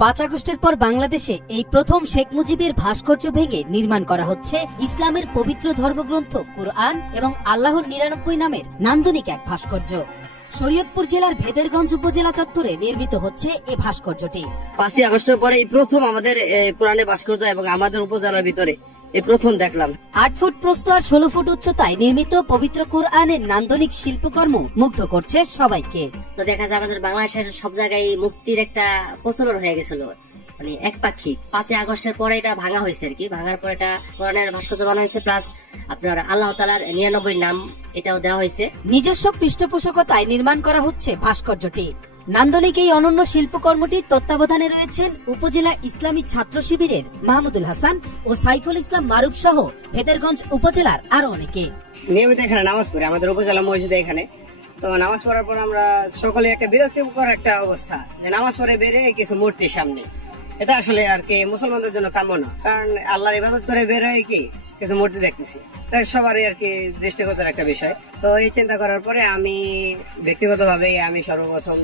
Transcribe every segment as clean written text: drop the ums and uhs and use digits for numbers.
5 আগস্টের পর বাংলাদেশে এই প্রথম শেখ মুজিবের ভাস্কর্য ভেঙে নির্মাণ করা হচ্ছে ইসলামের পবিত্র ধর্মগ্রন্থ কুরআন এবং আল্লাহর 99 নামের নান্দনিক এক ভাস্কর্য। শরীয়তপুর জেলার ভেদেরগঞ্জ উপজেলা চত্বরে নির্মিত হচ্ছে এই ভাস্কর্যটি। 5 আগস্টের পরে এই প্রথম আমাদের কোরআনের ভাস্কর্য এবং আমাদের উপজেলার ভিতরে এই প্রথম দেখলাম। 8 ফুট প্রস্থ আর 16 ফুট উচ্চতায় নির্মিত পবিত্র কোরআনের নান্দনিক শিল্পকর্ম মুগ্ধ করছে সবাইকে। তো দেখা যায় আমাদের বাংলাদেশের সব জায়গায় মুক্তির একটা প্রচলন হয়ে গেছিল, মানে একপাক্ষিক। 5 আগস্টের পরে এটা ভাঙা হয়েছে আর কি। ভাঙার পরে এটা কোরআনের ভাস্কর্য বানানো হয়েছে, প্লাস আপনার আল্লাহ তাআলার 99 নাম এটাও দেওয়া হয়েছে। নিজস্ব পৃষ্ঠপোষকতায় নির্মাণ করা হচ্ছে ভাস্কর্যটি। নান্দনিক এই অনন্য শিল্পকর্মটি তত্ত্বাবধানে রয়েছেন উপজেলা ইসলামী ছাত্র শিবিরের মাহমুদুল হাসান ও সাইফুল ইসলাম মারুফ সহ ভেদেরগঞ্জ উপজেলার আরো অনেকে। নিয়মিত এখানে নামাজ পড়ে আমাদের উপজেলা মসজিদে এখানে। তো নামাজ পড়ার পর আমরা সকলে একটা বিরক্তিকর একটা অবস্থা যে নামাজ পড়ে বেরে কিছু মূর্তির সামনে, এটা আসলে আর কি মুসলমানদের জন্য কাম্য না। কারণ আল্লাহর ইবাদত করে বের হয়ে কি কিছু মূর্তি দেখতেছি, এটা সবারই আর কি দৃষ্টিগোচর একটা বিষয়। তো এই চিন্তা করার পরে আমি ব্যক্তিগতভাবে আমি সর্বপ্রথম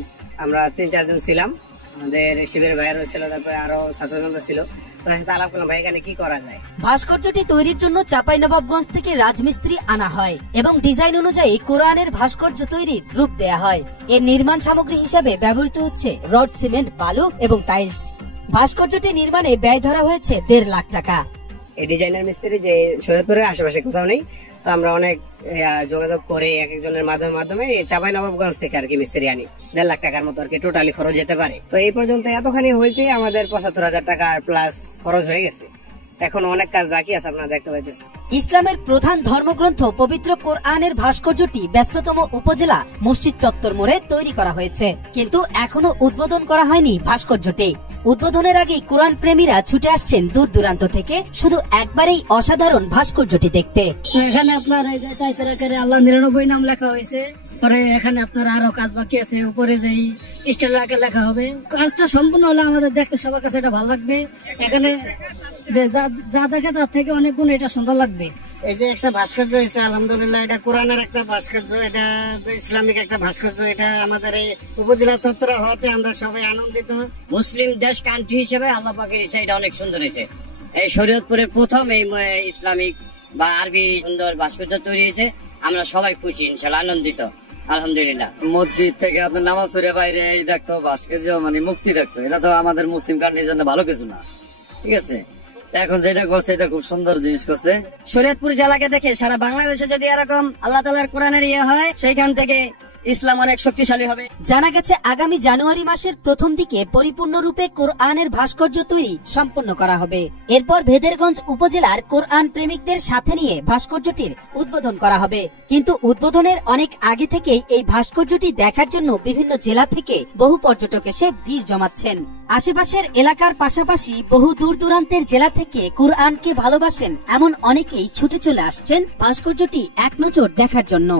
আমরা 3-4 জন ছিলাম, আমাদের শিবিরের ভাইয়েরও ছিল, তারপরে আরো ছাত্রজনরা ছিল। আলাপ করলাম ভাই এখানে কি করা যায়। ভাস্কর্যটি তৈরির জন্য চাঁপাইনবাবগঞ্জ থেকে রাজমিস্ত্রি আনা হয় এবং ডিজাইন অনুযায়ী কোরআনের ভাস্কর্য তৈরির রূপ দেয়া হয়। এর নির্মাণ সামগ্রী হিসেবে ব্যবহৃত হচ্ছে রড, সিমেন্ট, বালু এবং টাইলস। ভাস্কর্যটি নির্মাণে ব্যয় ধরা হয়েছে 1.5 লাখ টাকা। এই ডিজাইনার মিস্ত্রি যে শরীয়তপুরের আশেপাশে কোথাও নেই, তো আমরা অনেক যোগাযোগ করে এক একজনের মাধ্যমে চাঁপাইনবাবগঞ্জ থেকে আর কি মিস্ত্রি আনি। 1.5 লাখ টাকার মতো আর কি টোটালি খরচ যেতে পারে। তো এই পর্যন্ত এতখানি হইতে আমাদের 75,000 টাকা প্লাস খরচ হয়ে গেছে। এখন অনেক কাজ বাকি আছে, আপনারা দেখতে পাইতেছেন। ইসলামের প্রধান ধর্মগ্রন্থ পবিত্র কোরআনের ভাস্কর্যটি ব্যস্ততম উপজেলা মসজিদ চত্বর মোড়ে তৈরি করা হয়েছে, কিন্তু এখনো উদ্বোধন করা হয়নি ভাস্কর্যটি। উদ্বোধনের আগেই কোরআন প্রেমীরা ছুটে আসছেন দূর দূরান্ত থেকে শুধু একবারেই অসাধারণ ভাস্কর্যটি দেখতে। এখানে আপনার এই যে টাইসের আকারে আল্লাহ 99 নাম লেখা হয়েছে। পরে এখানে আপনার আরো কাজ বাকি আছে, উপরে যে স্টাইল আকারে লেখা হবে। কাজটা সম্পূর্ণ হলে আমাদের দেখতে সবার কাছে এটা ভালো লাগবে। এখানে যা দেখে তার থেকে অনেক গুণ এটা সুন্দর লাগবে। এই যে একটা ভাস্কর্য হয়েছে, আলহামদুলিল্লাহ এটা কোরআনের একটা ভাস্কর্য, এটা ইসলামিক একটা ভাস্কর্য। এটা আমাদের এই উপজেলা চত্বরে হওয়াতে আমরা সবাই আনন্দিত। মুসলিম দেশ কান্ট্রি হিসেবে আল্লাহ পাকের ইচ্ছা এটা অনেক সুন্দর হয়েছে। এই শরীয়তপুরের প্রথম এই ইসলামিক বা আরবি সুন্দর ভাস্কর্য তৈরি হয়েছে। আমরা সবাই খুশি, ইনশাআল্লাহ আনন্দিত, আলহামদুলিল্লাহ। মসজিদ থেকে আপনার নামাজ পড়ে বাইরে এই দেখতো ভাস্কর্য মানে মুক্তি দেখতো, এটা তো আমাদের মুসলিম কান্ট্রির জন্য ভালো কিছু না, ঠিক আছে। এখন যেটা করছে এটা খুব সুন্দর জিনিস করছে। শরীয়তপুর জেলাকে দেখে সারা বাংলাদেশে যদি এরকম আল্লাহ তাআলার কোরআনের হয়, সেইখান থেকে ইসলাম অনেক শক্তিশালী হবে। জানা গেছে আগামী জানুয়ারি মাসের প্রথম দিকে পরিপূর্ণরূপে কোরআনের ভাস্কর্য তৈরি সম্পন্ন করা হবে। এরপর ভেদেরগঞ্জ উপজেলার কোরআন প্রেমিকদের সাথে নিয়ে ভাস্কর্যটির উদ্বোধন করা হবে। কিন্তু উদ্বোধনের অনেক আগে থেকেই এই ভাস্কর্যটি দেখার জন্য বিভিন্ন জেলা থেকে বহু পর্যটক এসে ভিড় জমাচ্ছেন। আশেপাশের এলাকার পাশাপাশি বহু দূর দূরান্তের জেলা থেকে কোরআনকে ভালোবাসেন এমন অনেকেই ছুটে চলে আসছেন ভাস্কর্যটি এক নজর দেখার জন্য।